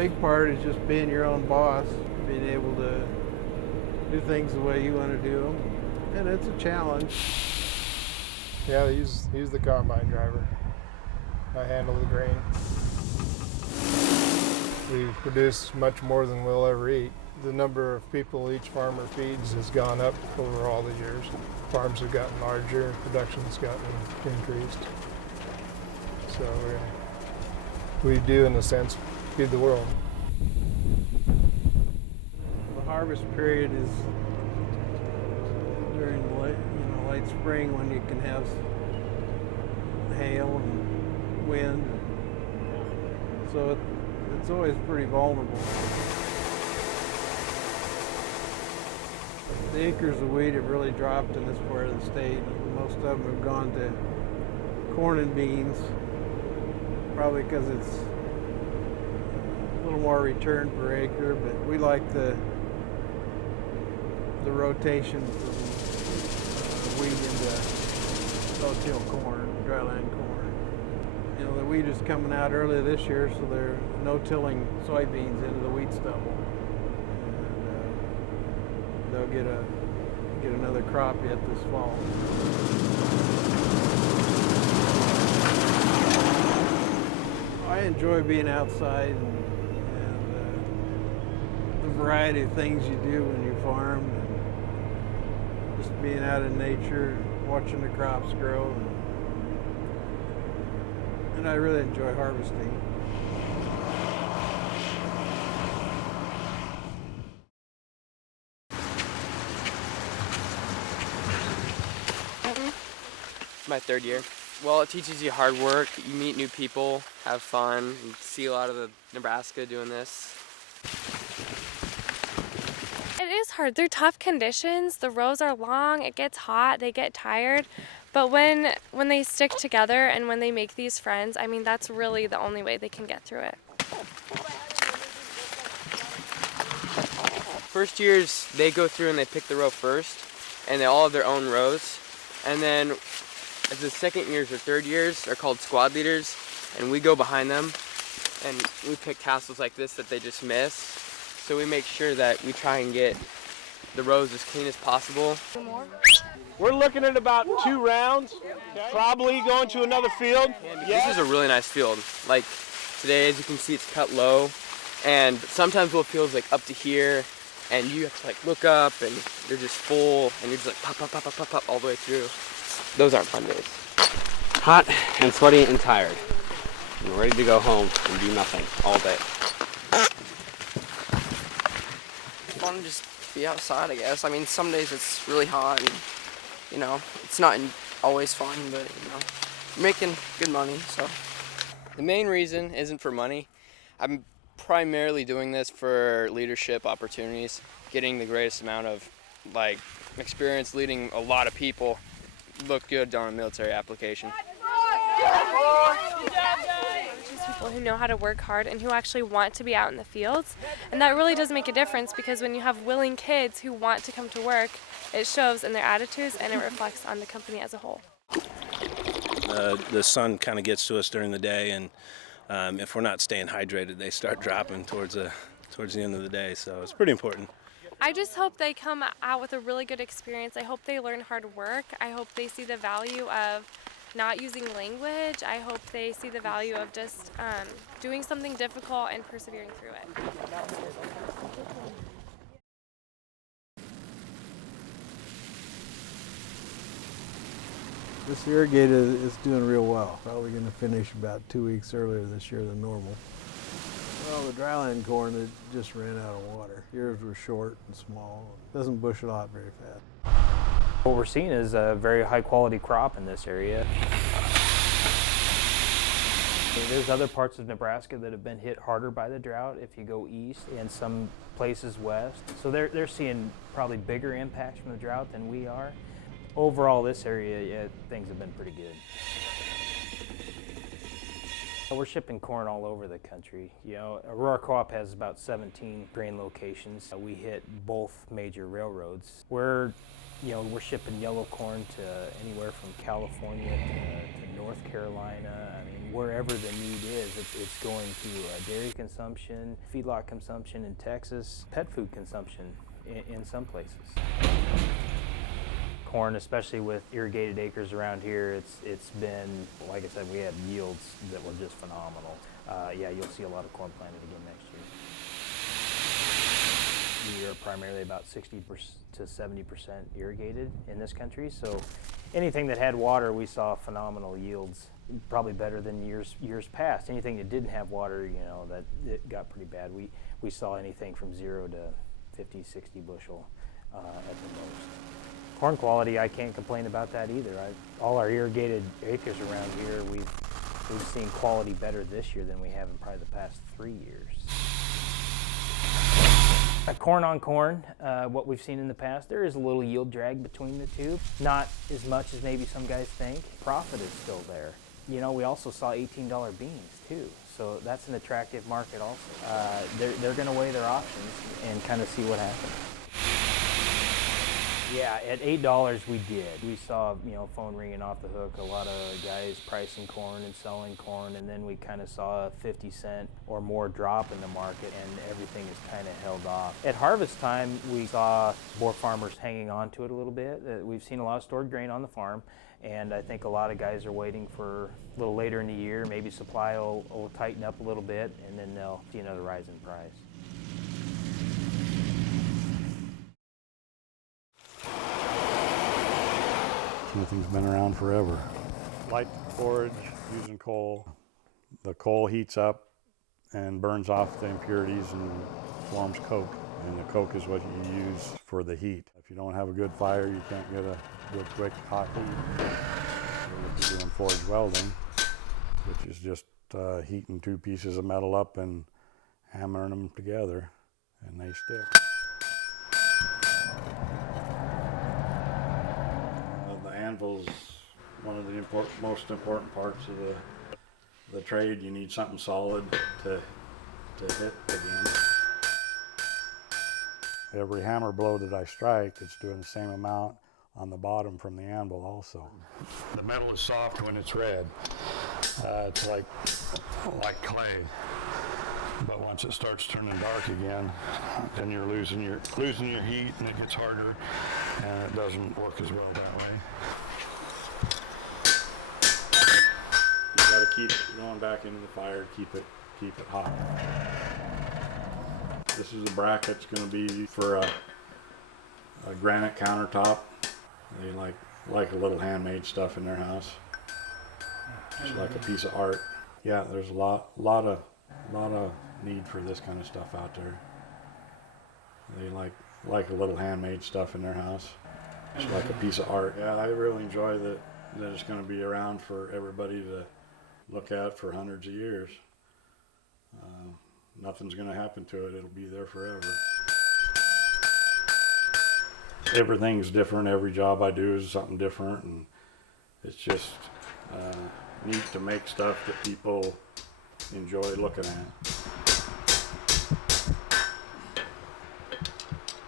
big part is just being your own boss, being able to do things the way you want to do them, and it's a challenge. Yeah, he's the combine driver. I handle the grain. We produce much more than we'll ever eat. The number of people each farmer feeds has gone up over all the years. Farms have gotten larger, production's gotten increased. So we do, in a sense, feed the world. The harvest period is during late spring, when you can have hail and wind. So it's always pretty vulnerable. The acres of wheat have really dropped in this part of the state. Most of them have gone to corn and beans, probably because it's a little more return per acre, but we like the rotation from wheat into no-till corn, dryland corn. You know, the wheat is coming out early this year, so they're no-tilling soybeans into the wheat stubble. And they'll get another crop yet this fall. I enjoy being outside and the variety of things you do when you farm. Just being out in nature, watching the crops grow, and I really enjoy harvesting. My third year. Well, it teaches you hard work, you meet new people, have fun, you see a lot of the Nebraska doing this. It is hard. They're tough conditions. The rows are long, it gets hot, they get tired. But when they stick together and when they make these friends, I mean, that's really the only way they can get through it. First years, they go through and they pick the row first, and they all have their own rows. And then the second years or third years are called squad leaders, and we go behind them, and we pick tassels like this that they just miss. So we make sure that we try and get the rows as clean as possible. We're looking at about 2 rounds, probably going to another field. This is a really nice field. Like today, as you can see, it's cut low, and sometimes we'll fields like up to here, and you have to like look up, and they're just full, and you're just like pop, pop, pop, pop, pop, pop all the way through. Those aren't fun days. Hot and sweaty and tired. And ready to go home and do nothing all day. It's fun to just be outside, I guess. I mean, some days it's really hot and, you know, it's not always fun, but, you know, you're making good money, so. The main reason isn't for money. I'm primarily doing this for leadership opportunities, getting the greatest amount of like experience leading a lot of people, look good on a military application. These people who know how to work hard and who actually want to be out in the fields, and that really does make a difference, because when you have willing kids who want to come to work, it shows in their attitudes and it reflects on the company as a whole. The sun kind of gets to us during the day, and if we're not staying hydrated, they start dropping towards the end of the day, so it's pretty important. I just hope they come out with a really good experience. I hope they learn hard work. I hope they see the value of not using language. I hope they see the value of just doing something difficult and persevering through it. This irrigator is doing real well. Probably going to finish about 2 weeks earlier this year than normal. Well, the dryland corn, it just ran out of water. Yours were short and small. It doesn't bush it out very fast. What we're seeing is a very high quality crop in this area. There's other parts of Nebraska that have been hit harder by the drought if you go east, and some places west. So they're seeing probably bigger impacts from the drought than we are. Overall, this area, yeah, things have been pretty good. We're shipping corn all over the country. You know, Aurora Co-op has about 17 grain locations. We hit both major railroads. We're shipping yellow corn to anywhere from California to North North Carolina. I mean, wherever the need is, it's going to dairy consumption, feedlot consumption in Texas, pet food consumption in some places. Corn, especially with irrigated acres around here, it's been, like I said, we had yields that were just phenomenal. Yeah, you'll see a lot of corn planted again next year. We are primarily about 60% to 70% irrigated in this country, so anything that had water, we saw phenomenal yields, probably better than years past. Anything that didn't have water, you know, that it got pretty bad. We saw anything from 0 to 50, 60 bushel at the most. Corn quality, I can't complain about that either. All our irrigated acres around here, we've seen quality better this year than we have in probably the past 3 years. Corn on corn, what we've seen in the past, there is a little yield drag between the two. Not as much as maybe some guys think. Profit is still there. You know, we also saw $18 beans too, so that's an attractive market also. They're going to weigh their options and kind of see what happens. Yeah, at $8 we did. We saw, you know, phone ringing off the hook, a lot of guys pricing corn and selling corn, and then we kind of saw a 50-cent or more drop in the market, and everything is kind of held off. At harvest time, we saw more farmers hanging on to it a little bit. We've seen a lot of stored grain on the farm, and I think a lot of guys are waiting for a little later in the year, maybe supply will tighten up a little bit, and then they'll see another rise in price. Something's been around forever. Light the forage using coal. The coal heats up and burns off the impurities and forms coke. And the coke is what you use for the heat. If you don't have a good fire, you can't get a good, quick, hot heat. So if you're doing forge welding, which is just heating two pieces of metal up and hammering them together, and they stick. Anvil's one of the most important parts of the trade. You need something solid to hit again. Every hammer blow that I strike, it's doing the same amount on the bottom from the anvil also. The metal is soft when it's red. It's like clay. But once it starts turning dark again, then you're losing your heat, and it gets harder, and it doesn't work as well that way. You got to keep going back into the fire, keep it hot. This is a bracket. It's going to be for a granite countertop. They like a little handmade stuff in their house. It's like a piece of art. Yeah, there's a lot of need for this kind of stuff out there. They like a little handmade stuff in their house. It's like a piece of art. Yeah, I really enjoy that it's going to be around for everybody to look at for hundreds of years. Nothing's going to happen to it. It'll be there forever. Everything's different. Every job I do is something different, and it's just neat to make stuff that people enjoy looking at.